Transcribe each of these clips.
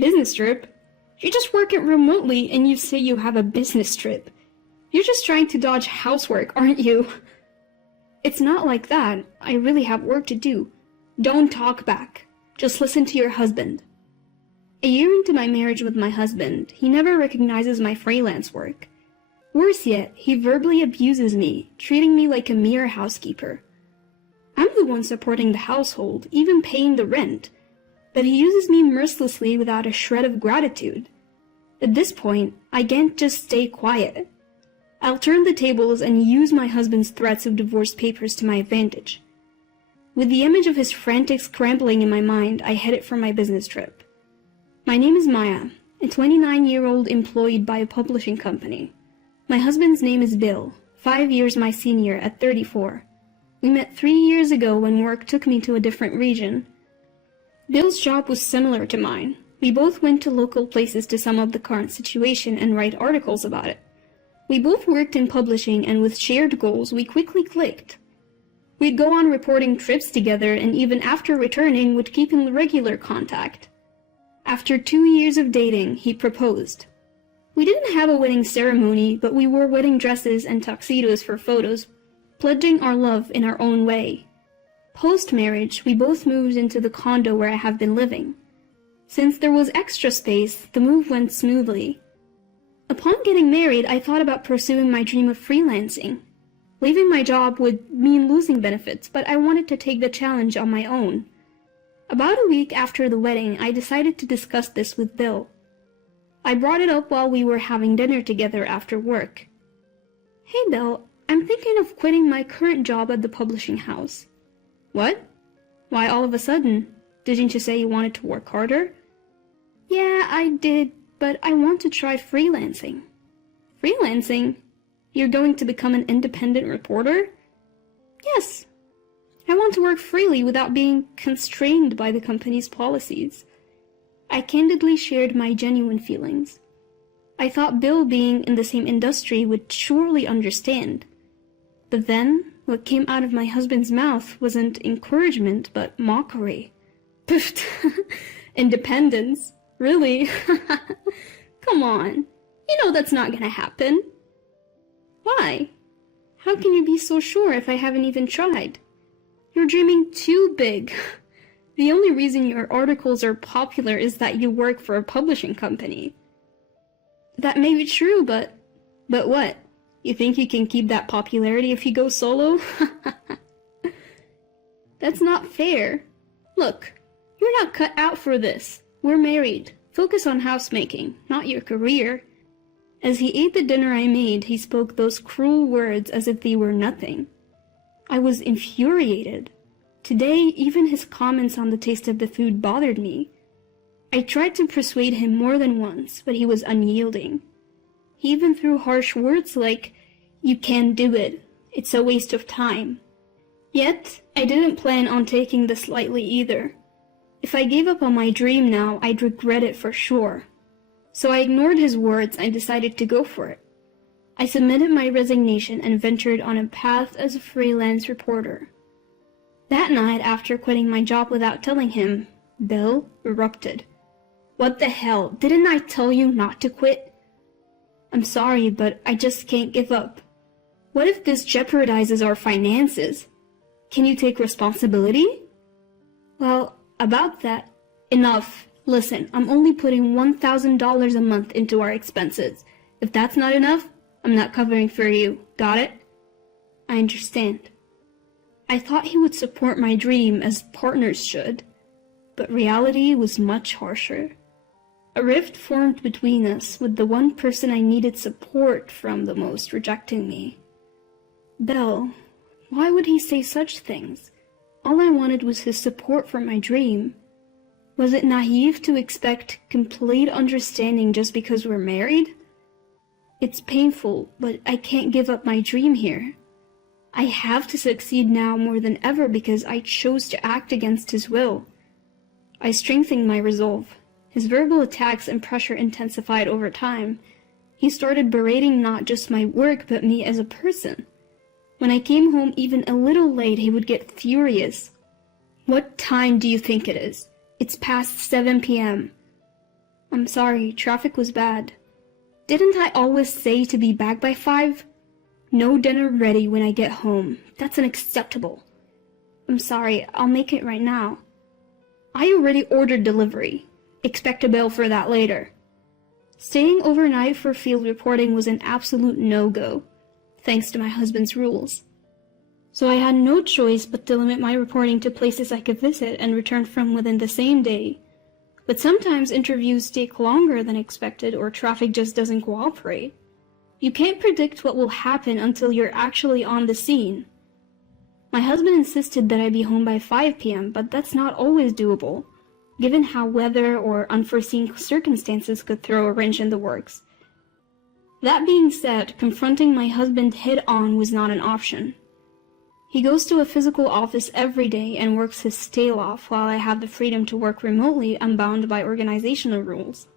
Business trip? You just work it remotely and you say you have a business trip. You're just trying to dodge housework, aren't you? It's not like that. I really have work to do. Don't talk back. Just listen to your husband. A year into my marriage with my husband, he never recognizes my freelance work. Worse yet, he verbally abuses me, treating me like a mere housekeeper. I'm the one supporting the household, even paying the rent, but he uses me mercilessly without a shred of gratitude. At this point, I can't just stay quiet. I'll turn the tables and use my husband's threats of divorce papers to my advantage. With the image of his frantic scrambling in my mind, I headed for my business trip. My name is Maya, a 29-year-old employed by a publishing company. My husband's name is Bill, 5 years my senior at 34. We met 3 years ago when work took me to a different region. Bill's job was similar to mine. We both went to local places to sum up the current situation and write articles about it. We both worked in publishing, and with shared goals, we quickly clicked. We'd go on reporting trips together, and even after returning, would keep in regular contact. After 2 years of dating, he proposed. We didn't have a wedding ceremony, but we wore wedding dresses and tuxedos for photos, pledging our love in our own way. Post-marriage, we both moved into the condo where I have been living. Since there was extra space, the move went smoothly. Upon getting married, I thought about pursuing my dream of freelancing. Leaving my job would mean losing benefits, but I wanted to take the challenge on my own. About a week after the wedding, I decided to discuss this with Bill. I brought it up while we were having dinner together after work. Hey Bill, I'm thinking of quitting my current job at the publishing house. What? Why all of a sudden? Didn't you say you wanted to work harder? Yeah, I did, but I want to try freelancing. Freelancing? You're going to become an independent reporter? Yes. I want to work freely without being constrained by the company's policies. I candidly shared my genuine feelings. I thought Bill, being in the same industry, would surely understand. But then, what came out of my husband's mouth wasn't encouragement, but mockery. Pfft! Independence? Really? Come on. You know that's not gonna happen. Why? How can you be so sure if I haven't even tried? You're dreaming too big. The only reason your articles are popular is that you work for a publishing company. That may be true, but what? You think you can keep that popularity if you go solo? That's not fair. Look, you're not cut out for this. We're married. Focus on housemaking, not your career. As he ate the dinner I made, he spoke those cruel words as if they were nothing. I was infuriated. Today, even his comments on the taste of the food bothered me. I tried to persuade him more than once, but he was unyielding. He even threw harsh words like, "You can't do it. It's a waste of time." Yet, I didn't plan on taking this lightly either. If I gave up on my dream now, I'd regret it for sure. So I ignored his words and decided to go for it. I submitted my resignation and ventured on a path as a freelance reporter. That night, after quitting my job without telling him, Bill erupted. "What the hell? Didn't I tell you not to quit?" "I'm sorry, but I just can't give up. What if this jeopardizes our finances? Can you take responsibility?" "Well, about that, enough. Listen, I'm only putting $1,000 a month into our expenses. If that's not enough, I'm not covering for you. Got it?" "I understand." I thought he would support my dream as partners should, but reality was much harsher. A rift formed between us, with the one person I needed support from the most rejecting me. Bill, why would he say such things? All I wanted was his support for my dream. Was it naive to expect complete understanding just because we're married? It's painful, but I can't give up my dream here. I have to succeed now more than ever because I chose to act against his will. I strengthened my resolve. His verbal attacks and pressure intensified over time. He started berating not just my work, but me as a person. When I came home even a little late, he would get furious. "What time do you think it is? It's past 7 p.m. I'm sorry, traffic was bad. Didn't I always say to be back by 5? No dinner ready when I get home. That's unacceptable. I'm sorry, I'll make it right now. I already ordered delivery. Expect a bill for that later. Staying overnight for field reporting was an absolute no-go, thanks to my husband's rules. So I had no choice but to limit my reporting to places I could visit and return from within the same day. But sometimes interviews take longer than expected or traffic just doesn't cooperate. You can't predict what will happen until you're actually on the scene. My husband insisted that I be home by 5 p.m., but that's not always doable, given how weather or unforeseen circumstances could throw a wrench in the works. That being said, confronting my husband head-on was not an option. He goes to a physical office every day and works his tail off while I have the freedom to work remotely unbound by organizational rules.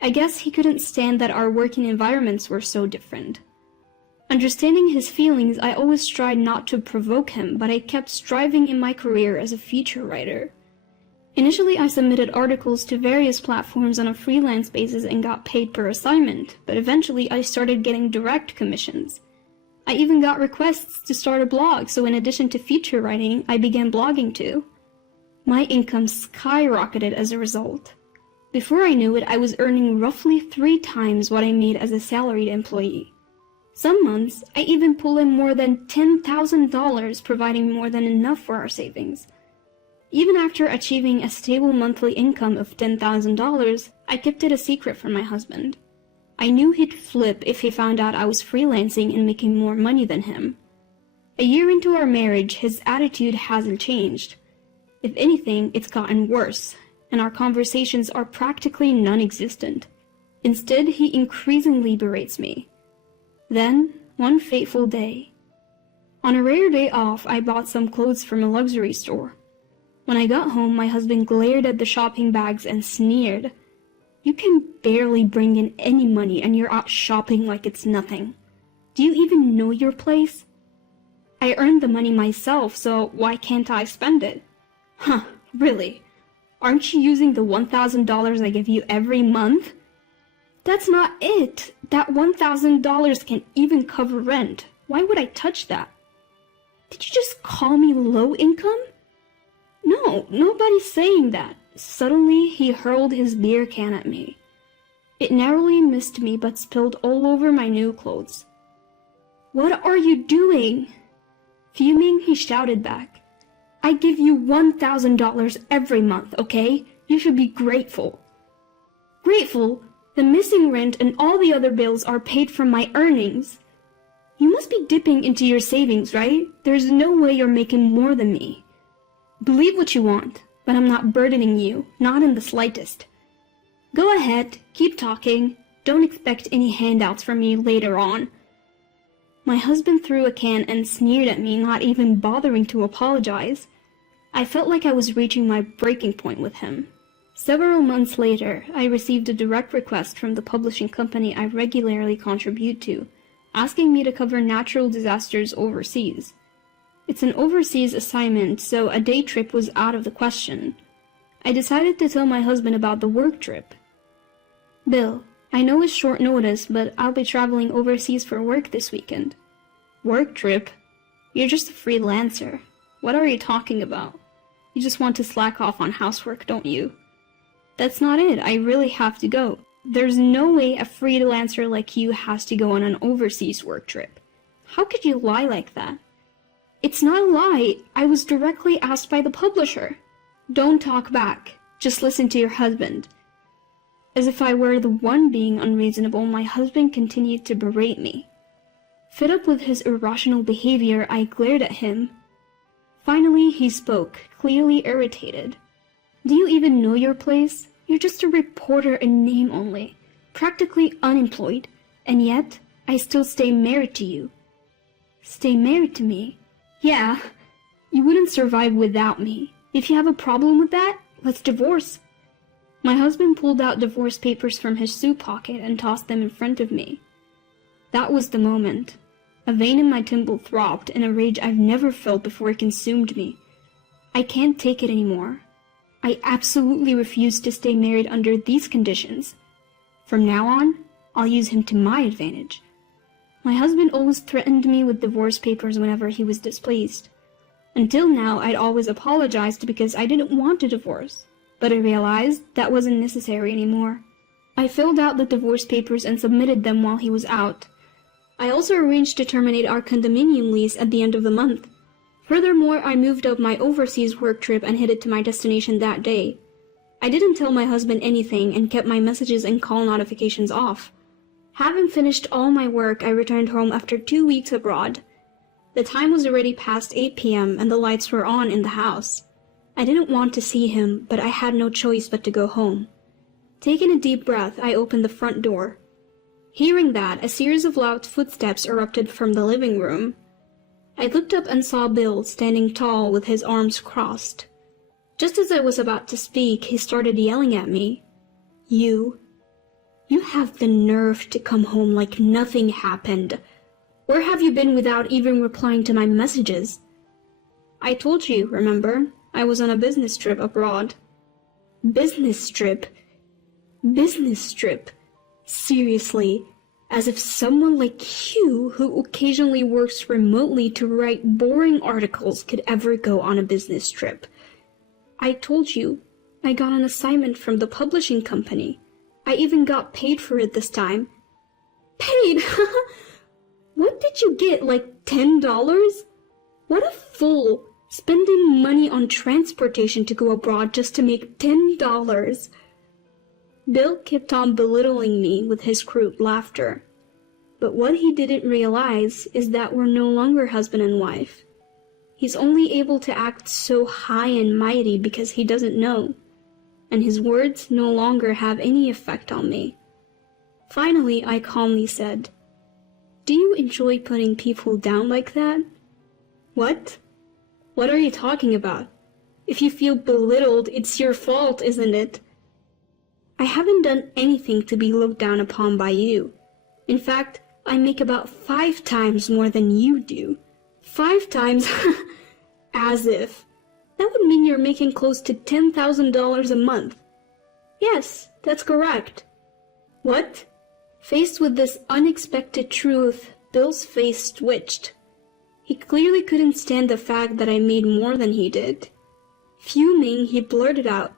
I guess he couldn't stand that our working environments were so different. Understanding his feelings, I always tried not to provoke him, but I kept striving in my career as a feature writer. Initially, I submitted articles to various platforms on a freelance basis and got paid per assignment, but eventually I started getting direct commissions. I even got requests to start a blog, so in addition to feature writing, I began blogging too. My income skyrocketed as a result. Before I knew it, I was earning roughly 3 times what I made as a salaried employee. Some months, I even pulled in more than $10,000, providing more than enough for our savings. Even after achieving a stable monthly income of $10,000, I kept it a secret from my husband. I knew he'd flip if he found out I was freelancing and making more money than him. A year into our marriage, his attitude hasn't changed. If anything, it's gotten worse, and our conversations are practically non-existent. Instead, he increasingly berates me. Then, one fateful day. On a rare day off, I bought some clothes from a luxury store. When I got home, my husband glared at the shopping bags and sneered. You can barely bring in any money and you're out shopping like it's nothing. Do you even know your place? I earned the money myself, so why can't I spend it? Huh, really? Aren't you using the $1,000 I give you every month? That's not it. That $1,000 can even cover rent. Why would I touch that? Did you just call me low income? No, nobody's saying that. Suddenly, he hurled his beer can at me. It narrowly missed me but spilled all over my new clothes. What are you doing? Fuming, he shouted back. I give you $1,000 every month, okay? You should be grateful. Grateful? The missing rent and all the other bills are paid from my earnings. You must be dipping into your savings, right? There's no way you're making more than me. Believe what you want, but I'm not burdening you, not in the slightest. Go ahead, keep talking. Don't expect any handouts from me later on. My husband threw a can and sneered at me, not even bothering to apologize. I felt like I was reaching my breaking point with him. Several months later, I received a direct request from the publishing company I regularly contribute to, asking me to cover natural disasters overseas. It's an overseas assignment, so a day trip was out of the question. I decided to tell my husband about the work trip. Bill, I know it's short notice, but I'll be traveling overseas for work this weekend. Work trip? You're just a freelancer. What are you talking about? You just want to slack off on housework, don't you? That's not it. I really have to go. There's no way a freelancer like you has to go on an overseas work trip. How could you lie like that? It's not a lie. I was directly asked by the publisher. Don't talk back. Just listen to your husband. As if I were the one being unreasonable, my husband continued to berate me. Fed up with his irrational behavior, I glared at him. Finally, he spoke, clearly irritated. Do you even know your place? You're just a reporter in name only, practically unemployed, and yet I still stay married to you. Stay married to me? Yeah, you wouldn't survive without me. If you have a problem with that, let's divorce. My husband pulled out divorce papers from his suit pocket and tossed them in front of me. That was the moment. A vein in my temple throbbed, and a rage I've never felt before consumed me. I can't take it anymore. I absolutely refuse to stay married under these conditions. From now on, I'll use him to my advantage. My husband always threatened me with divorce papers whenever he was displeased. Until now, I'd always apologized because I didn't want a divorce, but I realized that wasn't necessary anymore. I filled out the divorce papers and submitted them while he was out. I also arranged to terminate our condominium lease at the end of the month. Furthermore, I moved up my overseas work trip and headed to my destination that day. I didn't tell my husband anything and kept my messages and call notifications off. Having finished all my work, I returned home after 2 weeks abroad. The time was already past 8 p.m. and the lights were on in the house. I didn't want to see him, but I had no choice but to go home. Taking a deep breath, I opened the front door. Hearing that, a series of loud footsteps erupted from the living room. I looked up and saw Bill standing tall with his arms crossed. Just as I was about to speak, he started yelling at me. You have the nerve to come home like nothing happened. Where have you been without even replying to my messages? I told you, remember? I was on a business trip abroad. Business trip? Business trip? Seriously, as if someone like you, who occasionally works remotely to write boring articles, could ever go on a business trip. I told you, I got an assignment from the publishing company. I even got paid for it this time. Paid? What did you get, like $10? What a fool, spending money on transportation to go abroad just to make $10. Bill kept on belittling me with his crude laughter. But what he didn't realize is that we're no longer husband and wife. He's only able to act so high and mighty because he doesn't know, and his words no longer have any effect on me. Finally, I calmly said, "Do you enjoy putting people down like that?" "What? What are you talking about? If you feel belittled, it's your fault, isn't it?" "I haven't done anything to be looked down upon by you. In fact, I make about 5 times more than you do." 5 times? As if. That would mean you're making close to $10,000 a month. Yes, that's correct. What? Faced with this unexpected truth, Bill's face twitched. He clearly couldn't stand the fact that I made more than he did. Fuming, he blurted out,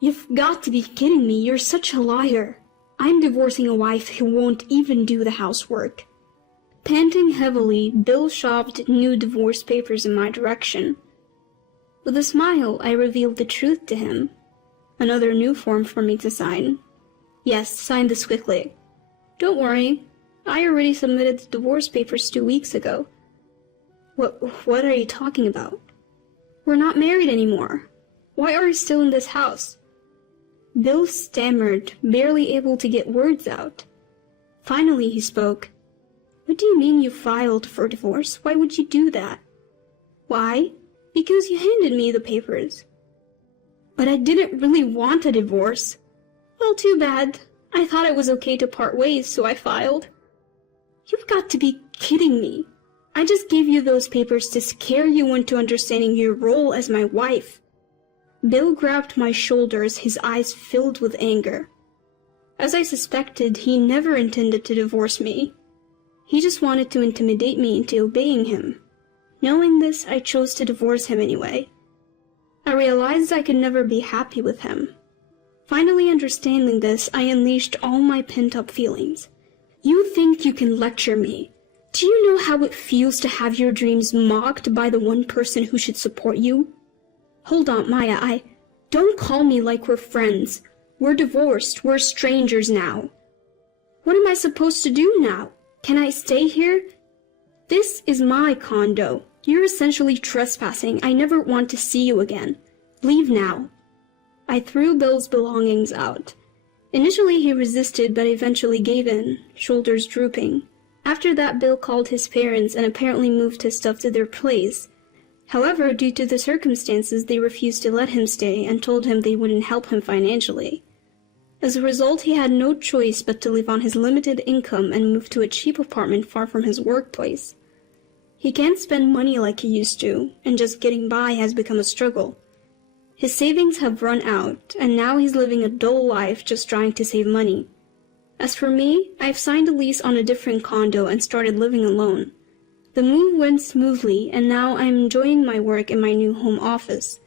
"You've got to be kidding me, you're such a liar. I'm divorcing a wife who won't even do the housework." Panting heavily, Bill shoved new divorce papers in my direction. With a smile, I revealed the truth to him. Another new form for me to sign. "Yes, sign this quickly." "Don't worry, I already submitted the divorce papers 2 weeks ago." What are you talking about?" "We're not married anymore. Why are you still in this house?" Bill stammered, barely able to get words out. Finally he spoke. "What do you mean you filed for divorce? Why would you do that?" "Why? Because you handed me the papers." "But I didn't really want a divorce." "Well, too bad. I thought it was okay to part ways, so I filed." "You've got to be kidding me. I just gave you those papers to scare you into understanding your role as my wife." Bill grabbed my shoulders, his eyes filled with anger. As I suspected, he never intended to divorce me. He just wanted to intimidate me into obeying him. Knowing this, I chose to divorce him anyway. I realized I could never be happy with him. Finally understanding this, I unleashed all my pent-up feelings. "You think you can lecture me? Do you know how it feels to have your dreams mocked by the one person who should support you?" "Hold on, Maya, don't call me like we're friends. We're divorced, we're strangers now." "What am I supposed to do now? Can I stay here?" "This is my condo. You're essentially trespassing. I never want to see you again. Leave now." I threw Bill's belongings out. Initially he resisted, but eventually gave in, shoulders drooping. After that, Bill called his parents and apparently moved his stuff to their place. However, due to the circumstances, they refused to let him stay and told him they wouldn't help him financially. As a result, he had no choice but to live on his limited income and move to a cheap apartment far from his workplace. He can't spend money like he used to, and just getting by has become a struggle. His savings have run out, and now he's living a dull life just trying to save money. As for me, I've signed a lease on a different condo and started living alone. The move went smoothly, and now I'm enjoying my work in my new home office.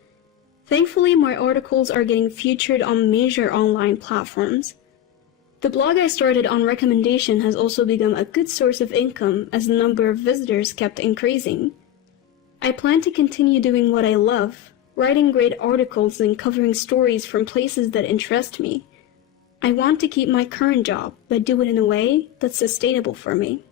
Thankfully, my articles are getting featured on major online platforms. The blog I started on recommendation has also become a good source of income as the number of visitors kept increasing. I plan to continue doing what I love, writing great articles and covering stories from places that interest me. I want to keep my current job, but do it in a way that's sustainable for me.